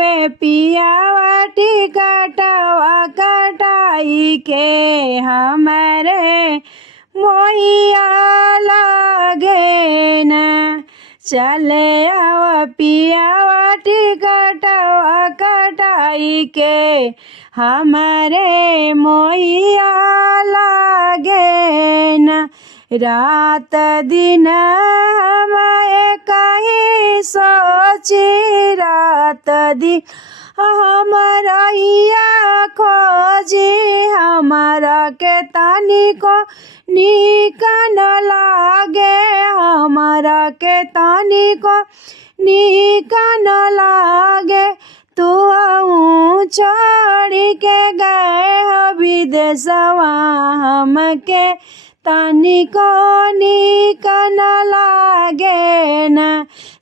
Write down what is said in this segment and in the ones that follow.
आवे पियावा टिकटवा कटाई के हमारे मोहिया लागे ना। चले आव पियावा टिकटवा कटाई के हमारे मोहिया लागे ना। रात दिन हम कहीं सोची रात दिन हमारा खोजी हमारा के तानी को नीक न लागे हमारा के तानी को नीक न लागे। तू छोड़ के गए विदेशवा हमके तानी को नीक न लागे ना।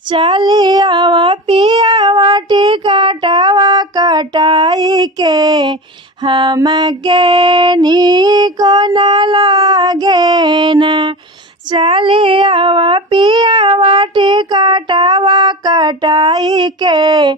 चली आव पियावा टिकटवा कटाई के हमके नीक न लागे ना। चली आव पियावा टिकटवा कटाई के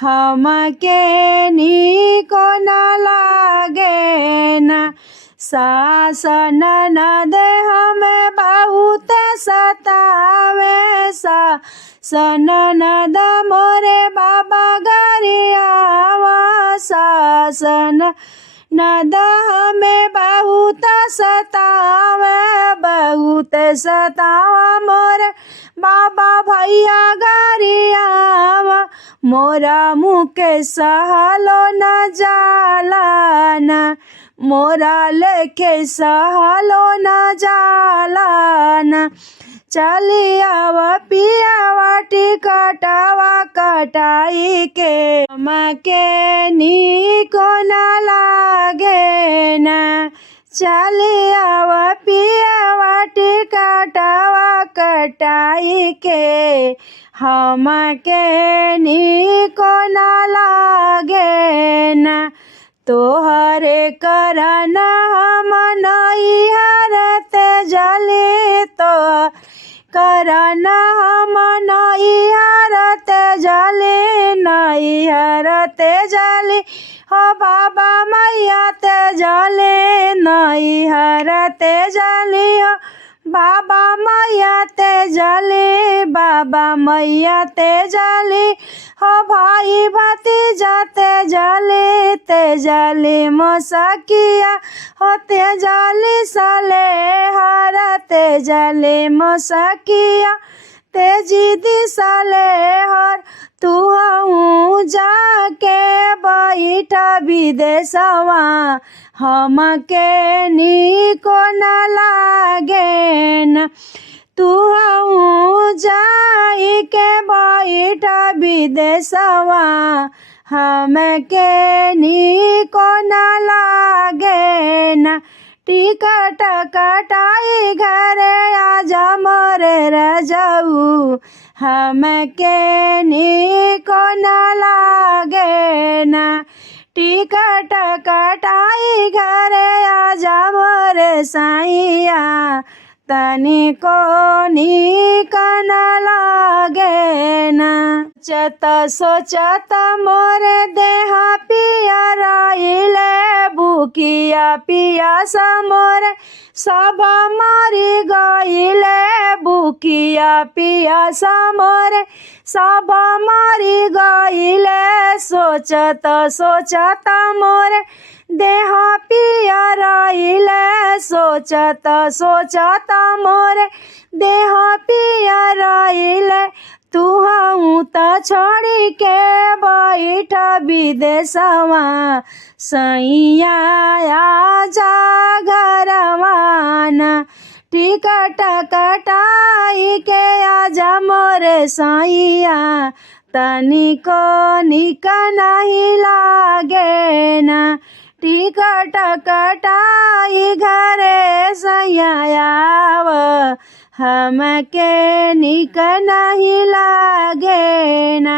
हमके नीक न लागे ना। सास ननद हमें बहुत सतावे सास ननद मोरे बाबा गरियावा सास ननद हमें बहुत सतावा मोरे बाबा भैया गरियावा। मोरा मुके सहलो न जाला ना मोरा लेके सहलो न जाला ना। चली आव पियावा टिकटवा कटाई के हमके नीक न लागे ना। चली आव पियावा टिकटवा कटाई के हमके नीक न लागे ना। तोहरे करना हम नैहरते जली तो करना हम नैहरते जली हो बाबा मैया ते जली नैहरते जली हो बाबा मैया ते जली बाबा मैया ते जली हो भाई भतीजा ते जली मोसकिया हो ते जली सले हर ते जली मोसकिया ते जीदी सले हर। तू जाके बैठ विदेशवा हमके नीक न लागे ना। तू जाई के बैठ विदेशवा हमके नीक न लागे ना। टिकट कटाई घरे आजा मोरे रजऊ हमके नीक न लागे ना। टिकट कटाई घरे आजा मोरे साइया तनिको नीक न लागे ना। सोचत मोरे देह पिया रहिले बुकिया पियास मोरे सब मरी गईले बुकिया पियास मोरे सब मरी गईले। सोचत मोरे देह पिया रहिले सोचत मोरे देह पिया रहिले। तू त छोड़ी के बैठ विदेशवा सैया आजा घरवा ना। टिकट कटाई के आजा मोरे सैया तनिको नीक नहीं लागे ना। टिकट कटाई घरे सैया आव हमके नीक नहीं लागे ना।